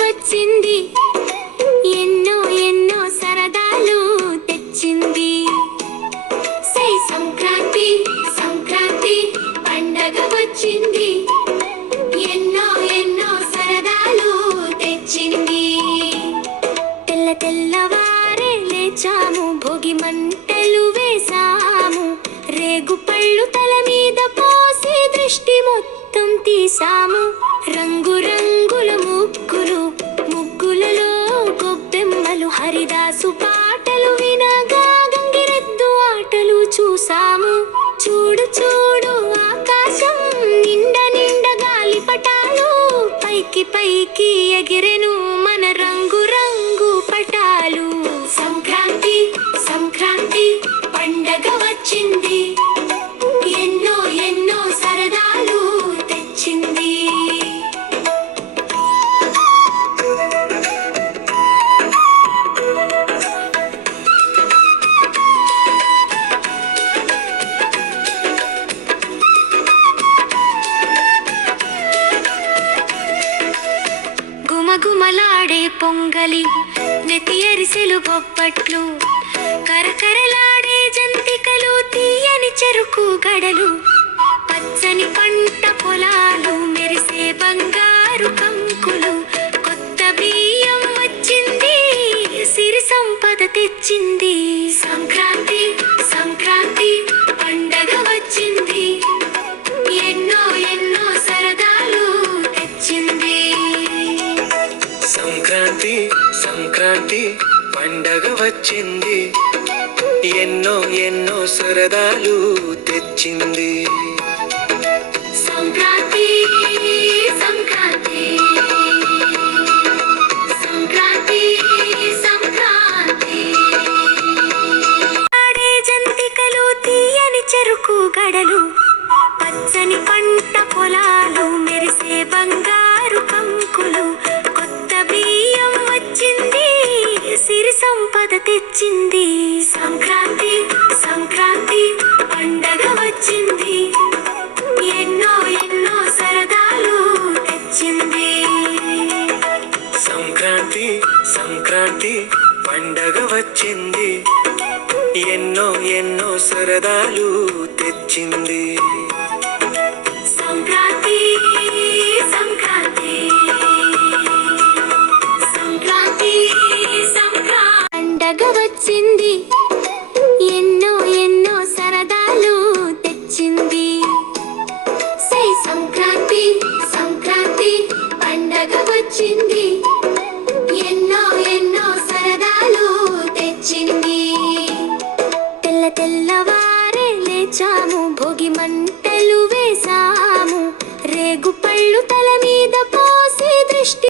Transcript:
వచ్చింది, ఎన్నో ఎన్నో సరదాలు తెచ్చింది. సై సంక్రాంతి సంక్రాంతి పండగ వచ్చింది, ఎన్నో ఎన్నో సరదాలు తెచ్చింది. తెల్ల తెల్లవారే లేచాము, భోగి మంటలు వేసాము, రేగు పళ్ళు తల మీద పోసి దృష్టి మొత్తం తీసాము. రంగు రంగుల ముగ్గులు, ముగ్గులలో గొబ్బెమ్మలు, హరిదాసు పాటలు వినగా గంగిరెద్దు ఆటలు చూసాము. చూడు చూడు ఆకాశం నిండ నిండ గాలిపటాలు, పైకి పైకి ఎగిరెను మన రంగు రంగు పటాలు. సంక్రాంతి సంక్రాంతి పండగ వచ్చింది, ఎన్నో ఎన్నో సరదాలు తెచ్చింది. గుమగుమలాడే పొంగలి, నెతి అరిసెలు బొబ్బట్లు, కరకరలాడే జంతికలు, తీయని చెరుకు గడలు, పచ్చని పంట పొలాలు, మెరిసే బంగారు కంకులు, కొత్త బియ్యం వచ్చింది, సిరి సంపద తెచ్చింది. సంక్రాంతి సంక్రాంతి పండగ వచ్చింది, ఎన్నో ఎన్నో సరదాలు తెచ్చింది. సంక్రాంతి సంక్రాంతి పండగ వచ్చింది, ఎన్నో ఎన్నో సరదాలు తెచ్చింది. సంక్రాంతి సంక్రాంతి సంక్రాంతి సంక్రాంతి ఆడే జంతికలు, తీయని చెరుకు గడలు, పచ్చని పంట పొలాలు, మెరిసే బంగారు కంకులు, కొత్త బియ్యం వచ్చింది, సిరి సంపద తెచ్చింది. సంక్రాంతి సంక్రాంతి పండగ వచ్చింది, ఎన్నో ఎన్నో సరదాలు తెచ్చింది. సంక్రాంతి సంక్రాంతి పండగ వచ్చింది, ఎన్నో ఎన్నో సరదాలు తెచ్చింది. సంక్రాంతి సంక్రాంతి సంక్రాంతి సంక్రాంతి పండగ వచ్చింది, ఎన్నో ఎన్నో సరదాలు తెచ్చింది. సై సంక్రాంతి సంక్రాంతి పండగ వచ్చింది, ఎన్నో ఎన్నో సరదాలు తెచ్చింది. తెల్ల తెల్లవారే లేచాము, భోగి మంట